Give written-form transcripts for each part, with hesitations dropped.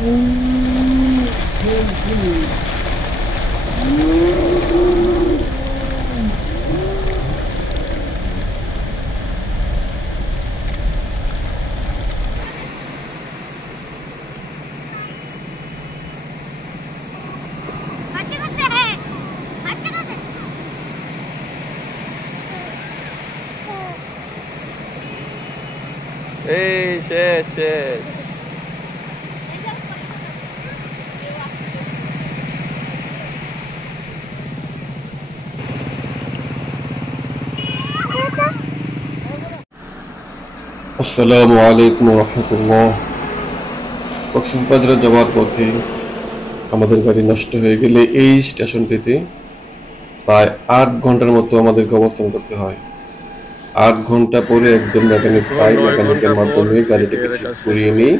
এই শেষ শেষ। আসসালামু আলাইকুম রহমতুল্লাহ। কক্সবাজারে যাওয়ার পথে আমাদের গাড়ি নষ্ট হয়ে গেলে এই স্টেশনটিতে প্রায় 8 ঘন্টার মতো আমাদেরকে অবস্থান করতে হয়। 8 ঘন্টা পরে একজন মেকানিক পাই, মেকানিকের মাধ্যমে গাড়িটিকে ঠিক করিয়ে নিই,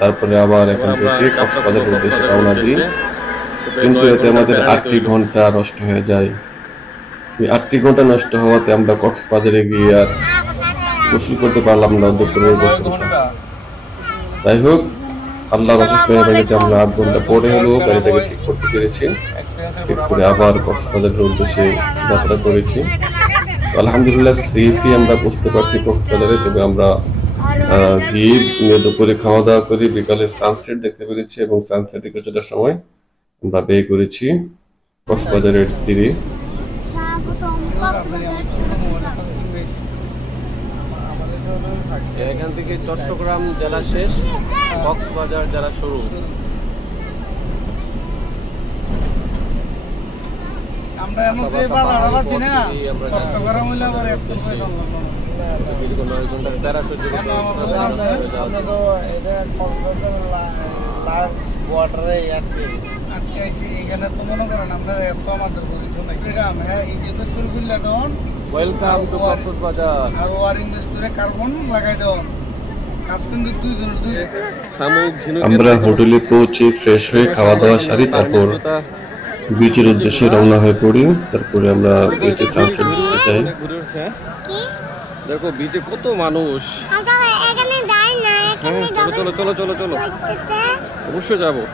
তারপরে আবার এখান থেকে কক্সবাজারের উদ্দেশ্যে রওনা দিই। কিন্তু এতে আমাদের 8টি ঘন্টা নষ্ট হয়ে যায়। এই 8টি ঘন্টা নষ্ট হওয়াতে আমরা কক্সবাজারে গিয়ে আর গোসল করতে পারলাম না, দুপুরের গোসলটা। যাই হোক, আল্লাহর অশেষ মেহেরবানিতে আমরা 8 ঘন্টা পরে হলেও গাড়িটাকে ঠিক করতে পেরেছি। ঠিক করে আবার কক্সবাজারের উদ্দেশ্যে যাত্রা করেছি। আলহামদুলিল্লাহ সেফই আমরা বুঝতে পারছি কক্সবাজারে। তবে আমরা গিয়ে দুপুরে খাওয়া দাওয়া করে বিকালের সানসেট দেখতে পেরেছি এবং সানসেটে কিছুটা সময় আমরা ব্যয় করেছি কক্সবাজারের তীরে। এখান থেকে চট্টগ্রাম জেলা শেষ, কক্সবাজার জেলা শুরু। আমরা এর মধ্যে বাজার পাচ্ছি না, চট্টগ্রাম হইলে আবার এত সময় লাগবে না। দীর্ঘ 9 ঘন্টা 1300 এটা কক্সবাজার লাস্ট কোয়ার্টারে আটকে আছি। এখানে তো মনে করেন আমরা এত আমাদের পজিশন গ্রাম, হ্যাঁ এই যে বেস্তুর গুল্লা দেন ওয়েলকাম টু কক্সবাজার। আর ওয়ার ইনভেস্টরে কার্বন লাগাই দেন। কাজ কিন্তু দুই আমরা হোটেলে পৌঁছে ফ্রেশ হয়ে খাওয়া দাওয়া সারি, তারপর বিচের উদ্দেশ্যে রওনা হয়ে পড়ি। তারপরে আমরা বিচে সানসেট দেখতে যাই। দেখো বিচে কত মানুষ। চলো চলো চলো চলো, অবশ্যই যাবো।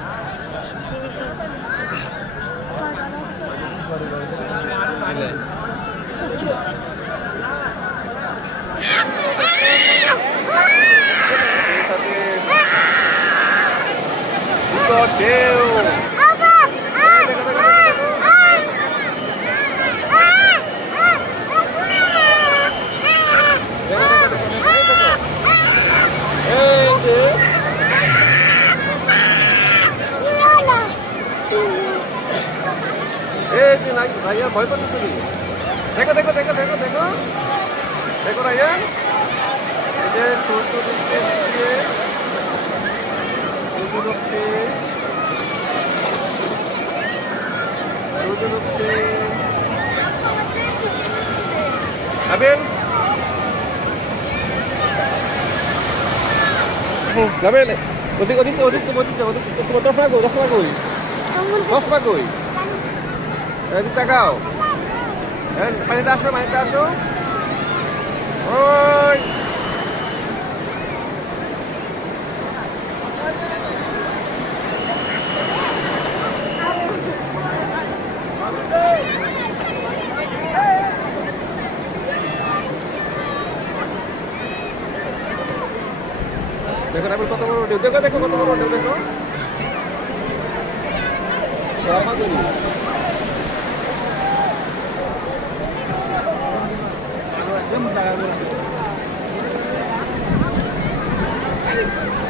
ভাইয়া ভয় পাচ্ছ তুমি? দেখো দেখো দেখো দেখো দেখো দেখো ভাইয়া, এই যে সূর্য উঠছে, সূর্য উঠছে, সূর্য উঠছে। আবেল আবেল ওদিক ওদিক ওদিক ওদিক ওদিক তোমার দশটা কই, দশটা কই, দশটা কই, এদিক তাকাও। পানিতে আসো, পানিতে আসো। ওই দেখো না কত বড় ঢেউ, দেখো দেখো কত বড় ঢেউ, দেখো।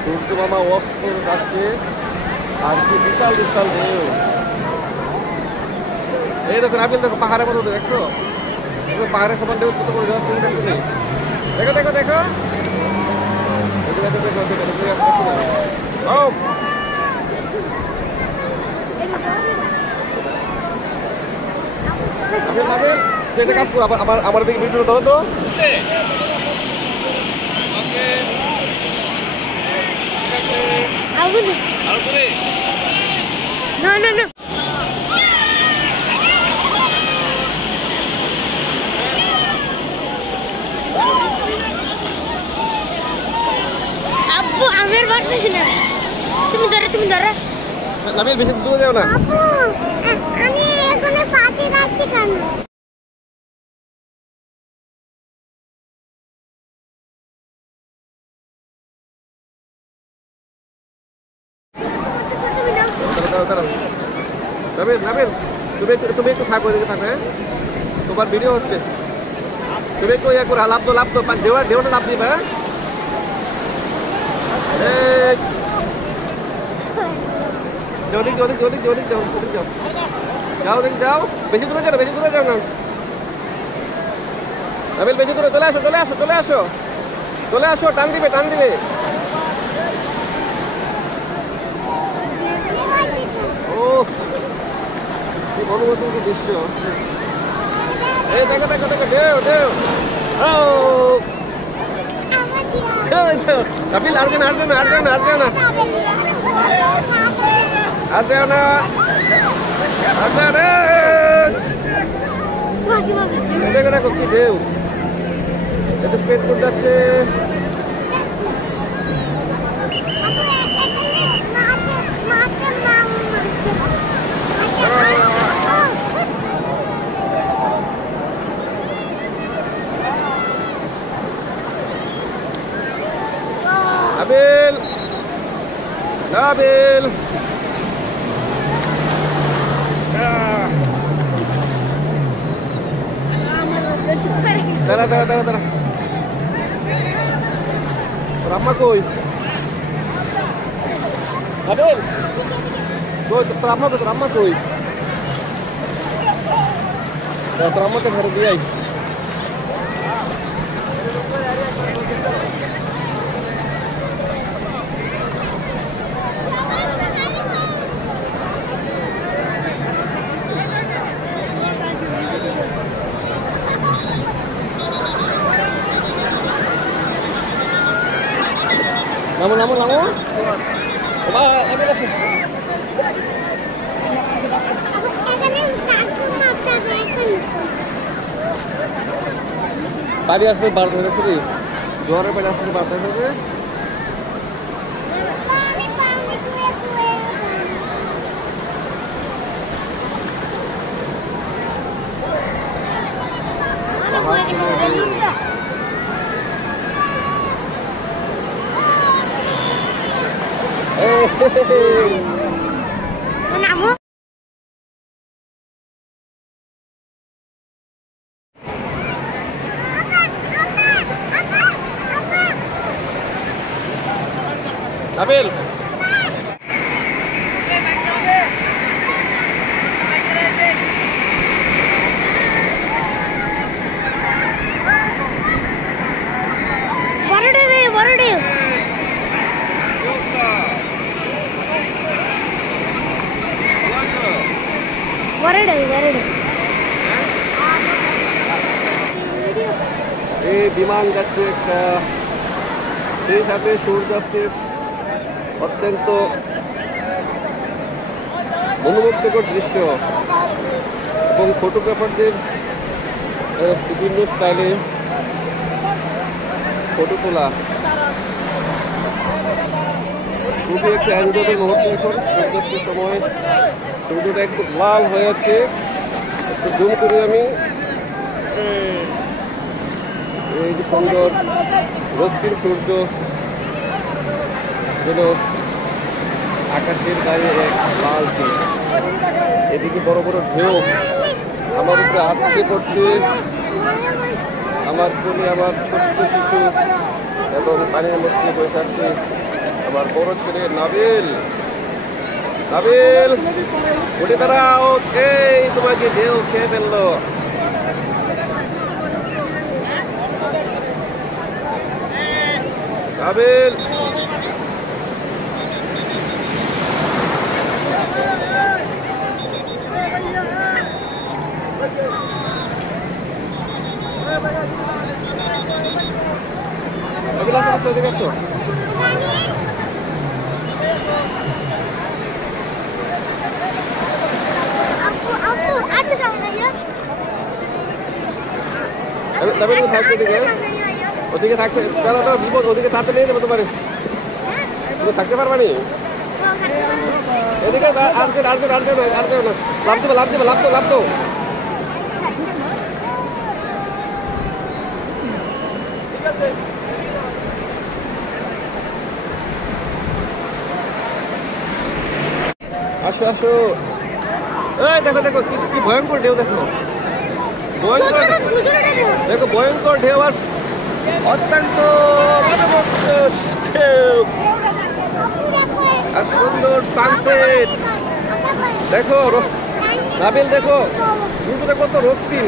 সূর্য মামা অফ করে যাচ্ছে, আর কি বিশাল বিশাল ঢেউ। এই দেখো আপিল, দেখো পাহাড়ের মতো, দেখছো পাহাড়ের সমান ঢেউ কত করে যাচ্ছে, দেখো দেখো দেখো দেখো কাজ করো। আবার আমার দিকে ভিডিও দাও তো। No, no, no. Abu, Amir, what is it? তুমি ধরে নাবিল বেশি দূরে যাও না। আপু আমি এখানে পাটি রাখছি কেন? নাবিল নাবিল তুমি একটু থাকো, এদিকে থাকো। হ্যাঁ, তোমার ভিডিও হচ্ছে, তুমি একটু ইয়ে করে লাভ তো ঢেউটা লাভ দিবে। হ্যাঁ, যাও বেশি দূরে যাও না। নাবিল বেশি দূরে চলে আসো, টান দিবে। ও কি মনোমুগ্ধ দৃশ্য। এই দেখো ঢেউ। ও নাবিল আর যেও না। দেখো কি ঢেউ, এটা স্পেড করে যাচ্ছে। নাবিল দাঁড়া তোর আম্মা কই? নাবিল তোর আম্মা কই? তোর আম্মাকে ঘরে দিয়ে আই। নামো বাবা, নাবিল আছে। বাড়ি আসবে 12টা থেকে, জোয়ারের বাড়ি আসবে 12টা থেকে। নামো নাবিল বড় ঢেউ এই বিমান যাচ্ছে একটা, সেই সাথে সূর্যাস্তের অত্যন্ত মনোমুগ্ধকর দৃশ্য এবং ফটোগ্রাফারদের বিভিন্ন স্টাইলে ফটো তোলা। খুবই একটা এনজয়ের মুহূর্ত। এখন সূর্যাস্তের সময় সূর্যটা একটু লাল হয়ে আছে, একটু জুম করি আমি। এই যে সুন্দর রক্তিম সূর্য যেন আকাশের গায়ে এক লাল তীর। এদিকে বড় বড় ঢেউ আমার উপরে আছড়ে পড়ছে। আমার কোলে আমার ছোট্ট শিশু এবং পানির মধ্যে বসে আছে আমার বড় ছেলে নাবিল। উঠে দাঁড়াও, এই তোমাকে ঢেউ খেয়ে ফেললো। নাবিল আসো, এদিকে আসো। ওদিকে থাকতে বিপদ, ওদিকে থাকতে নিয়ে যাবো তোমার, থাকতে পারবা নি? এদিকে আর লাভ দেবে আসো আসো। এই দেখো দেখো কি ভয়ঙ্কর ঢেউ, দেখো দেখো ভয়ঙ্কর ঢেউ আর অত্যন্ত ঢেউ আর সুন্দর সানসেট। দেখো নাবিল, দেখো দুটোটা কত রক্তিম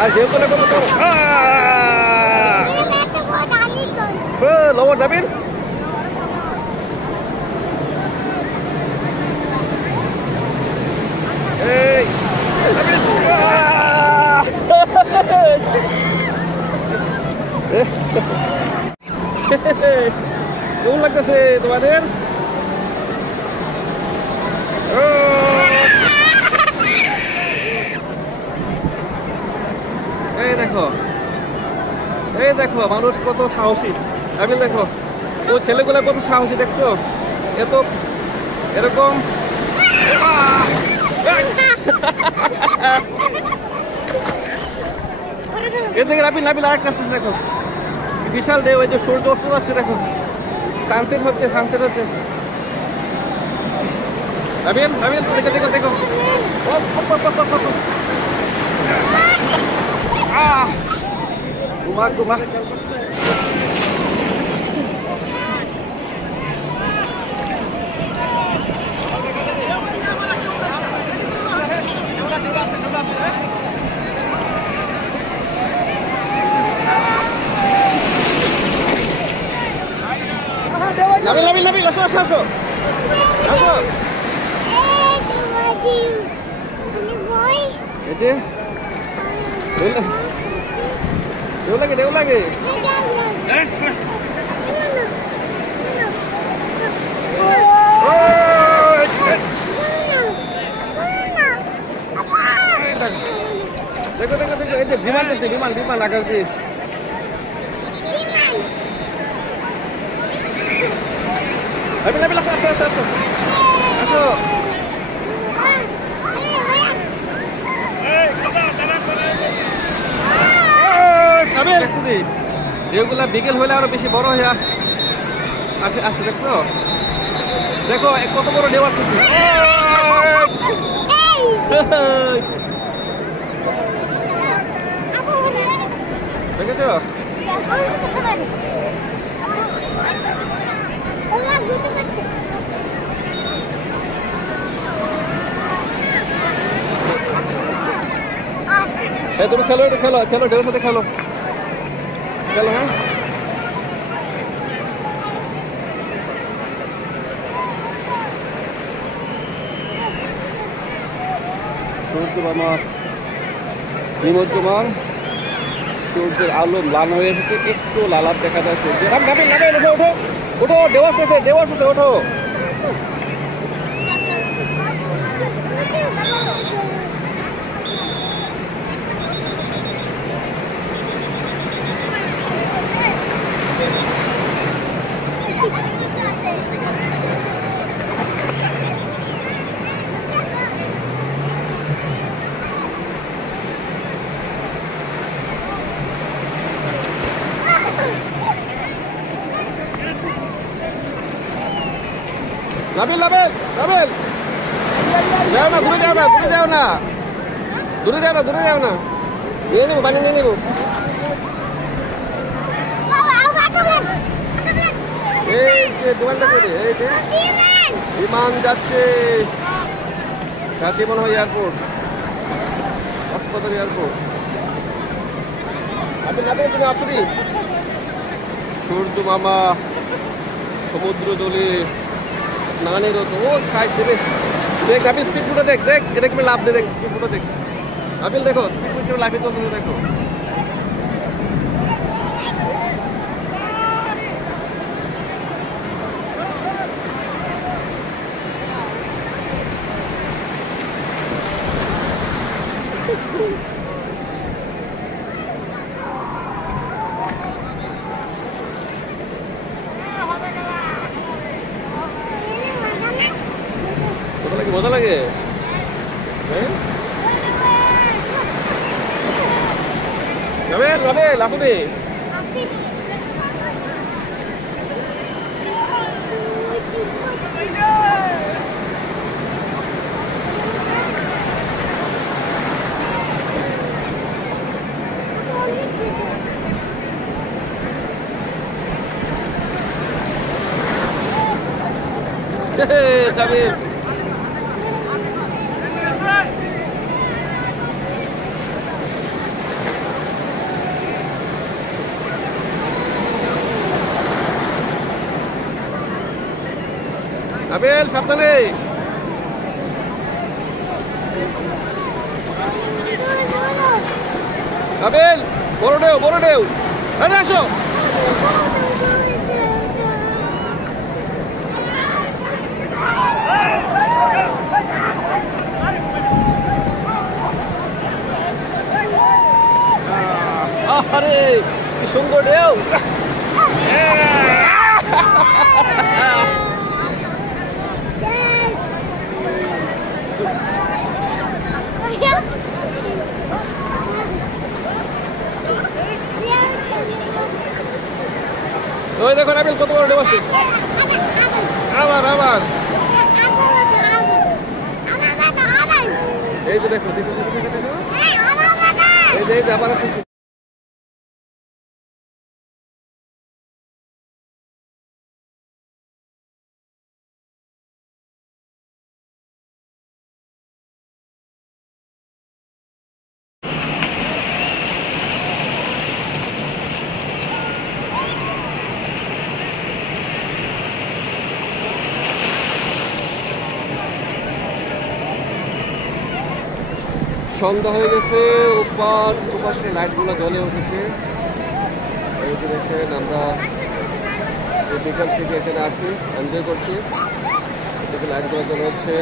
আর ঢেউটা কত লবণ। নাবিল এই কেমন লাগতেছে তোমাদের? এই দেখো মানুষ কত সাহসী। নাবিল দেখো ও ছেলেগুলা কত সাহসী, দেখছো? এরকম এদিকে নাবিল আরেকটা আসছে, দেখো বিশাল ঢেউ। এই যে সূর্য অস্ত যাচ্ছে, দেখো সানসেট হচ্ছে। নাবিল দেখো দেখো ঘুমা নাবিল আসো আসো আসো আসো। এই যে ঢেউ লাগে দেখো দেখো দেখো। এই যে বিমান আকাশ দিয়ে। নাবিল আসো আসো আসো আসো। ঢেউগুলা বিকেল হলে আরো বেশি বড় হয়ে আসে, দেখছো? দেখো কত বড় ঢেউ আসছে, দেখেছো? তুমি খেলো ঢেউর সাথে খেলো। হ্যাঁ নিমজ্জমান সূর্যের আলো ম্লান হয়ে এসেছে, একটু লালাপ দেখা যাচ্ছে। ওঠো ঢেউ আসছে ওঠো। নাবিল যাও না, দূরে যাও না। নিয়ে নেবো, পানি নিয়ে নেবো। এই যে দোকানটা করে, এই যে বিমান যাচ্ছে, মনে হয় এয়ারপোর্ট, কক্সবাজার এয়ারপোর্ট। আপনি সূর্য মামা সমুদ্র জলে স্নানের ও খাই দেবে। দেখ আপিল স্পিডগুলো দেখ এটা কি লাভ দেখ স্পিডগুলো দেখ। আপিল দেখো স্পিড লাফে চলছে, দেখো মজা লাগে? হ্যাঁ রাবেল, রাবেল আপু দে। রাবেল আবেল সাবধানে। আবেল বড় ঢেউ, বড় ঢেউ। আরে আসো। আরে কি সুন্দর ঢেউ। ওই দেখো রাবেল কত বড় ঢেউ আছে। আবার আবার এই যে দেখো, দেখো দেখো দেখো, এই যে আবার আছে। সন্ধ্যা হয়ে গেছে, ওপাশে লাইটগুলো জ্বলে উঠেছে। এই যে দেখেন আমরা বিকাল থেকে এখানে আছি, এনজয় করছি। এদিকে লাইটগুলো জ্বলে হচ্ছে।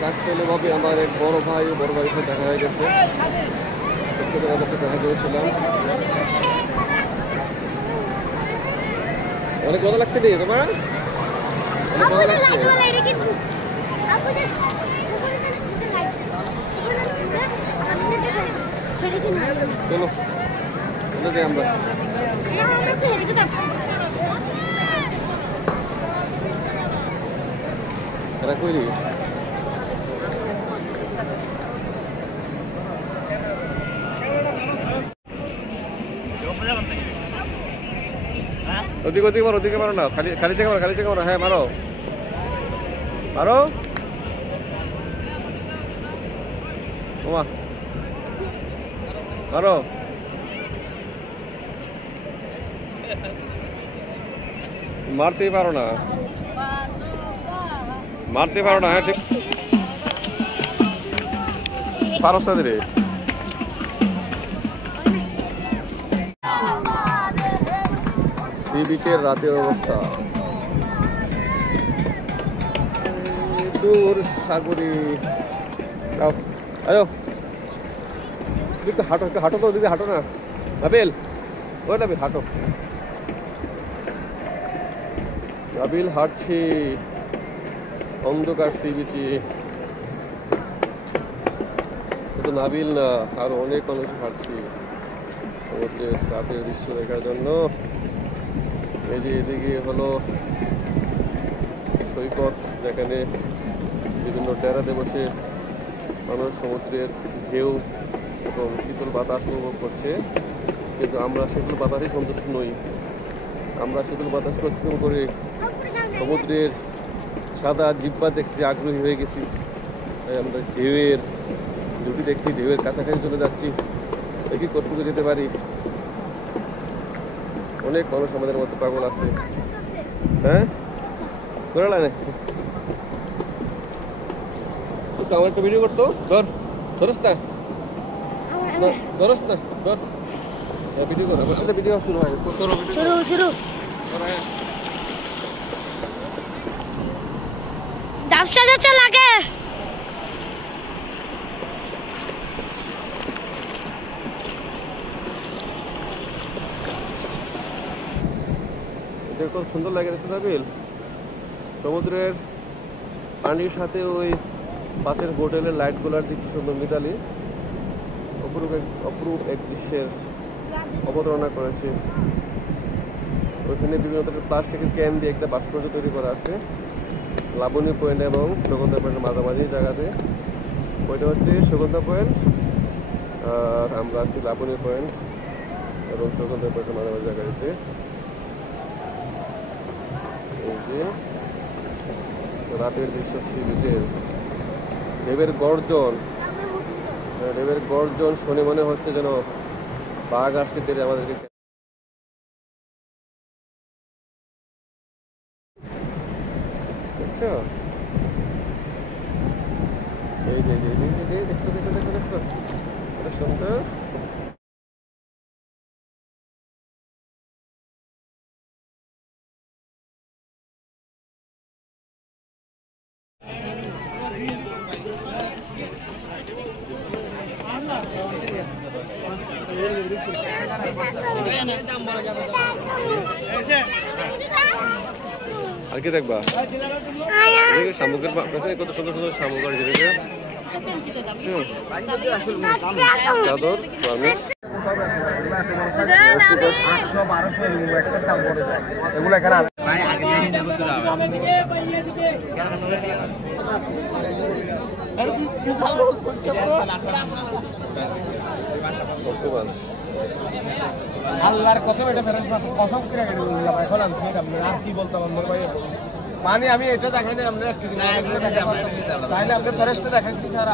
কাজ পেলে ভাবে আমার এক বড় ভাইয়ের সাথে দেখা হয়ে গেছে। দেখা করেছিলাম। অনেক মজা লাগছে রে তোমার? অনেক মজা লাগছে। চলো চলে যাই আমরা। এরা কইরি ওদিকে ওদিকে মারো, ওদিকে মারো না, খালি খালি থেকে মারো, খালি থেকে মারো। হ্যাঁ মারো মারো। ওমা মারো। মারতেই পারো না, মারতে পারো না। হ্যাঁ ঠিক পারস না রে। সি বিচের রাতের অবস্থা, দূর সাগরে। আয়ো একটু হাঁটো, একটু হাঁটো তো, দিদি হাঁটো না। নাবিল ওই নাবিল হাঁটো। নাবিল হাঁটছি অন্ধকার সি বিচে। শুধু নাবিল না, আরো অনেক মানুষ হাঁটছি সমুদ্রের রাতের দৃশ্য দেখার জন্য। এই যে এদিকে হলো সৈকত, যেখানে বিভিন্ন টেরাতে বসে মানুষ সমুদ্রের ঢেউ এবং শীতল বাতাস অনুভব করছে। কিন্তু আমরা শীতল বাতাসে সন্তুষ্ট নই। আমরা শীতল বাতাসকে অতিক্রম করে সমুদ্রের সাদা জিব্বা দেখতে আগ্রহী হয়ে গেছি। তাই আমরা ঢেউয়ের জুটি দেখতে ঢেউয়ের কাছাকাছি চলে যাচ্ছি, দেখি কতটুকু যেতে পারি। অনেক মানুষ আমাদের মতো পাগল আছে। হ্যাঁ ধরা না আমার একটা ভিডিও করতো, ধর ধরস না, ধরস না, ধর ভিডিও কর। একটা ভিডিও শুরু হয়, শুরু শুরু ডাবসা ডাবসা লাগে। এটা খুব সুন্দর লাগে নাবিল। সমুদ্রের পানির সাথে ওই পাশের হোটেলের লাইটগুলোর দিকে সুন্দর মিতালি অপরূপ এক দৃশ্যের অবতারণা করেছে। ওইখানে বিভিন্ন ধরনের প্লাস্টিকের ক্যান দিয়ে একটা ভাস্কর্য তৈরি করা আছে লাবণী পয়েন্ট এবং সুগন্ধা পয়েন্টের মাঝামাঝি জায়গাতে। ওইটা হচ্ছে সুগন্ধা পয়েন্ট আর আমরা আছি লাবণী পয়েন্ট এবং সুগন্ধা পয়েন্টের মাঝামাঝি জায়গাতে। এই যে রাতের দৃশ্য সি বিচের ঢেবের গর্জন শুনে মনে হচ্ছে যেন বাঘ আসছে তেরে আমাদেরকে। দেখছো এই যে দেখছো কত সুন্দর। আর কি দেখবা শামুকের কত সুন্দর সুন্দর শামুক আর চাদর এগুলো এখানে আল্লাহর কসম এটা ফেরত কসম করে এখন আনছি আনছি বলতে মানে আমি এটা দেখাই না আমরা তাইলে আপনি ফেরেস্টে দেখাচ্ছি স্যার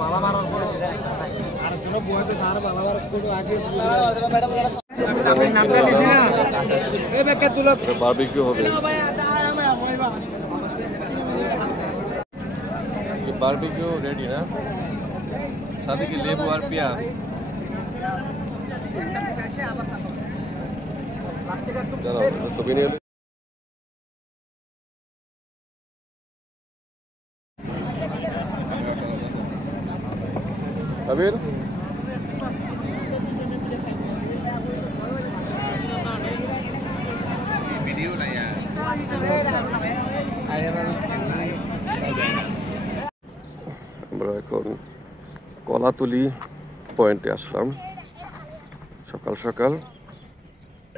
মালা মারার পরে আরেকজন বইতে স্যার মালা মারার স্কুল আগে বারবিকিউ হবে। বারবিকিউ রেডি না, সাথে কি লেবু আর পেঁয়াজ। ছবি নিয়ে আবির আমরা এখন কলাতলি পয়েন্টে আসলাম সকাল সকাল।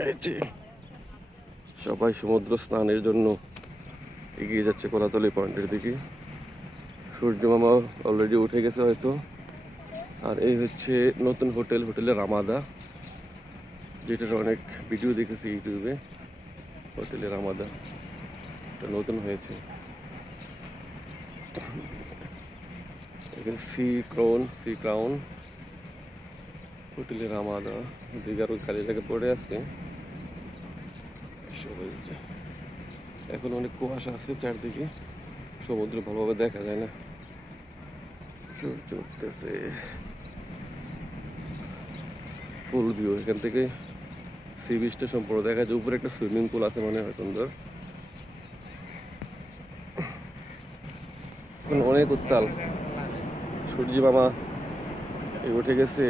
এই যে সবাই সমুদ্র স্নানের জন্য এগিয়ে যাচ্ছে কলাতলি পয়েন্টের দিকে। সূর্য মামা অলরেডি উঠে গেছে হয়তো। আর এই হচ্ছে নতুন হোটেলে রামাদা, যেটার অনেক ভিডিও দেখেছি ইউটিউবে। হোটেলে রামাদা এটা নতুন হয়েছে। এখানে সি ক্রাউন হোটেলে রামাদা দীঘার খালি জায়গা পড়ে আছে। সবাই এখন অনেক কুয়াশা আছে চারদিকে, সমুদ্র ভালোভাবে দেখা যায় না। সূর্য উঠতেছে, ফুল ভিউ এখান থেকে সি বিচটা সম্পূর্ণ দেখা যায়। উপরে একটা সুইমিং পুল আছে মনে হয় সুন্দর। এখন অনেক উত্তাল, সূর্য মামা উঠে গেছে।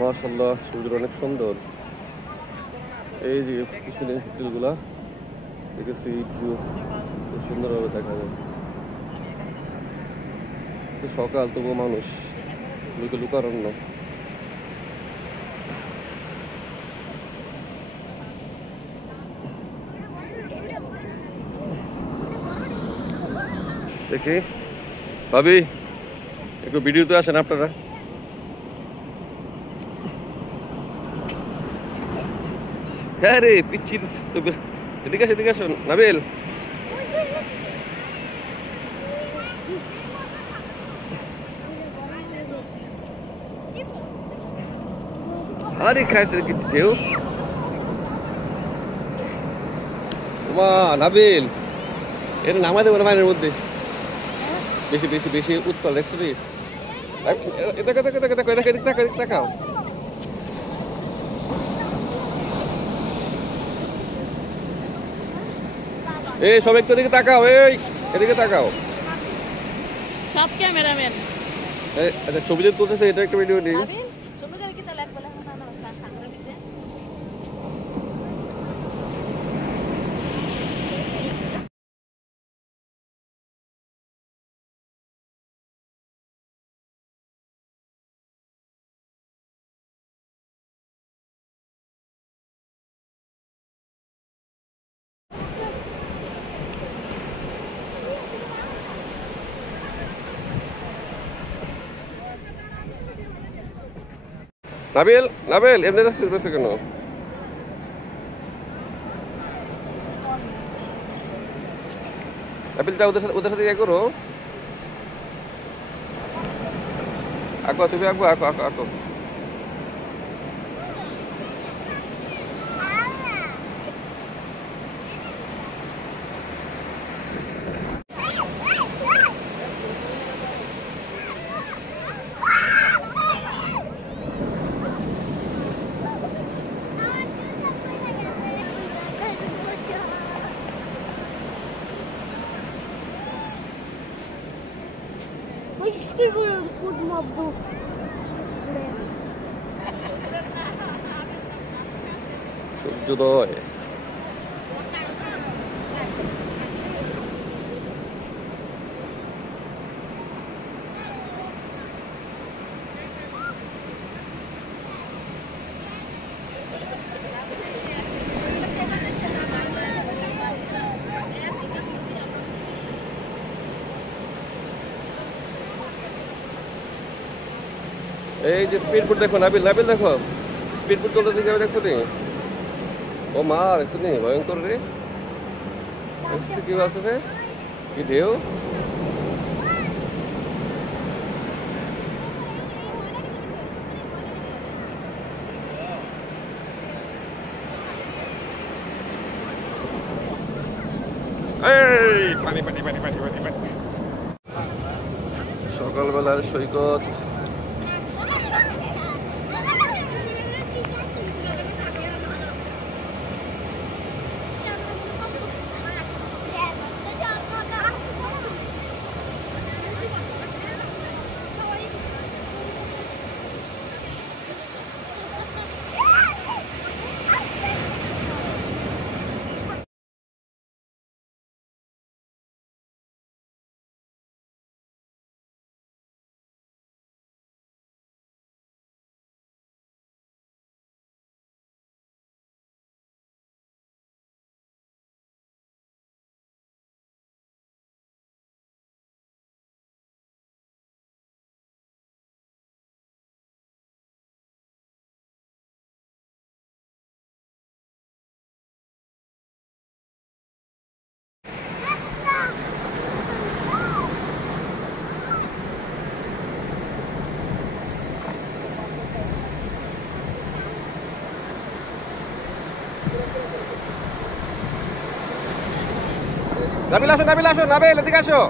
মাশাআল্লাহ সূর্য অনেক সুন্দর। এই যে পিছনে হোটেলগুলা দেখেছি ভিউ খুব সুন্দরভাবে দেখা যায়। সকাল তবুও মানুষ লুকারণ্য। দেখি ভাবি একটু ভিডিওতে আসেন আপনারা। হ্যাঁ রে পিচ্ছির এদিকে আসুন নাবিল। আরে খাইছে কি ঢেউ মা নাবিল, এটা নামাই দেবো না মায়ের মধ্যে। বেশি বেশি বেশি উত্তাল দেখছো রে। তাকাও এই সব একটু দিকে তাকাও, এই এদিকে তাকাও সব ক্যামেরাম্যান। আচ্ছা ছবি যে তুলতেছে এটা একটা ভিডিও নিই। নাবিল নাবিল এমনি রয়েছে কেন? নাবিল যা ওদের সাথে ইয়ে করো, আঁকো ছবি আঁকো আঁকো আঁকো আঁকো। সূর্যোদয়। এই যে স্পিড বোট দেখো নাবিল, নাবিল দেখো স্পিড বোট চলতেছে কিভাবে, দেখছো নি? ও মা দেখছো নি, ভয়ঙ্কর রে, দেখছো কি আছে রে, কি ঢেউ। এই পানি পানি পানি পানি পানি পানি। সকালবেলার সৈকত, নাবিল আসো, নাবিল আসো, নাবিল এদিকে আসো।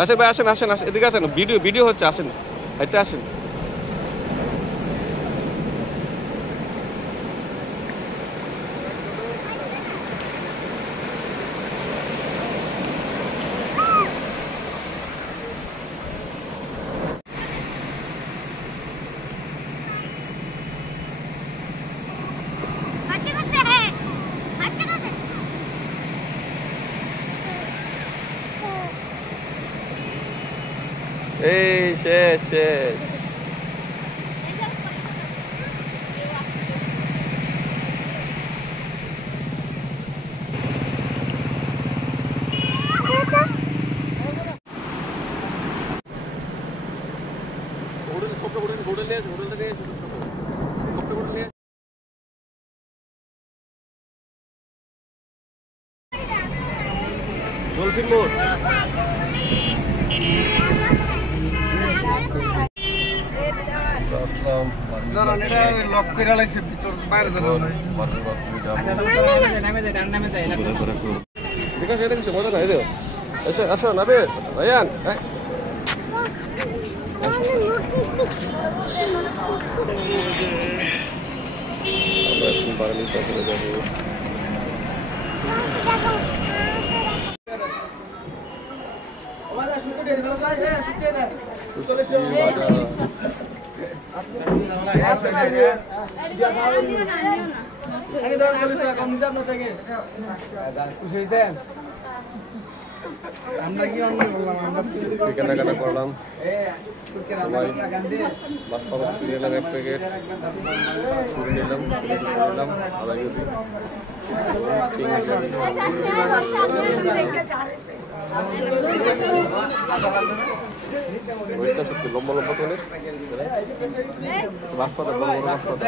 আসেন ভাই, আসেন আসেন আসেন, এদিকে আসেন, ভিডিও ভিডিও হচ্ছে, আসেন হাইতে আসেন। अच्छा कैसे है अच्छा कैसे এই শেষ শেষ। ডলফিন মোড়। আসলাম ধরুন এটা লক করে লাইছে ভিতর বাইরে ধরুন ঠিক আছে, এটা কিছু মজা না, এদের আসো নাবে রায়ান। আমরা এখন বারালিতে চলে যাবো। আমরা কি অন্য বললাম আমরা কেনাকাটা করলাম, সবাই বাস পাবো ছুরি নিলাম, 1 প্যাকেট ছুরি নিলাম, নিলাম আদা কেজি ওইটা সত্যি লম্বা লম্বা করে বাস পাতা, বড় বড় বাস পাতা।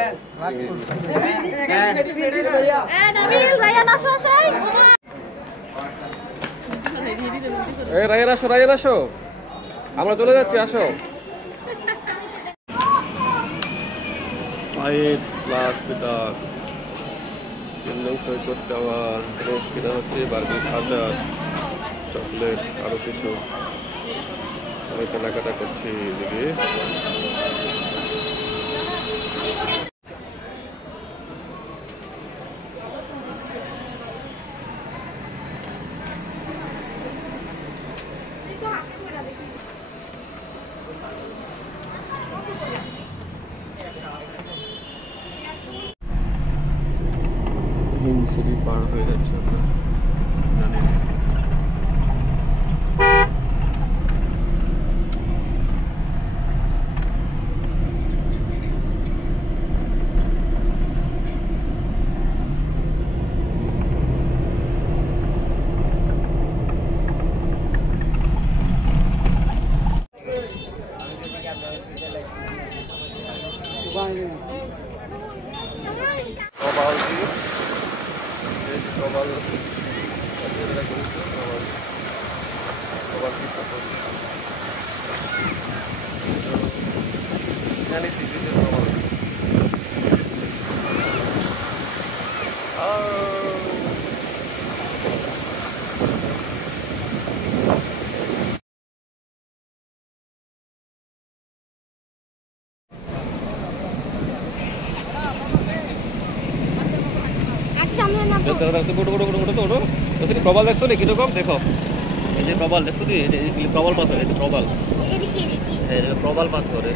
রায়ান আসো, রায়ান আসো, আমরা চলে যাচ্ছি, আসো। পায়ের প্লাস পিতার 3 নং সৈকত টাওয়ার, রোজ কিনা হচ্ছে বার্গার, খাজার, চকলেট, আরো কিছু। সবাই কেনাকাটা করছি এদিকে। হিমসিরি পার হয়ে যাচ্ছে আমরা, জানি না। প্রবাল দিয়ে এই প্রবাল জানি সিরিজের প্রবাল। প্রবাল দেখছো নি কিরকম? দেখো এই যে প্রবাল দেখছো নি, প্রবাল পাথর, এই যে প্রবাল, প্রবাল পাথর, এই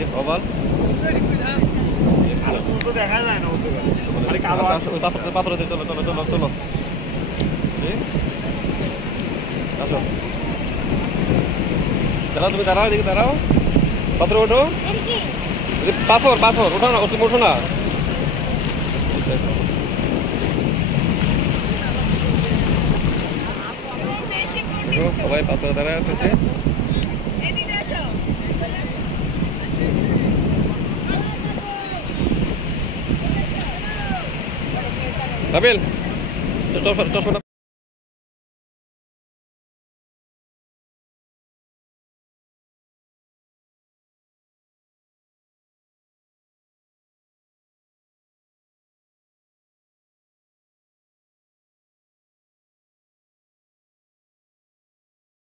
যে প্রবাল। পাথর চলো চলো চলো চলো, আসো দাঁড়াও, তুমি দাঁড়াও, এদিকে দাঁড়াও, পাথর ওঠো, পাথর পাথর ওঠো না, তুমি ওঠো না। সবাই পাথর দাঁড়ায় আছে। রাবেল চশমা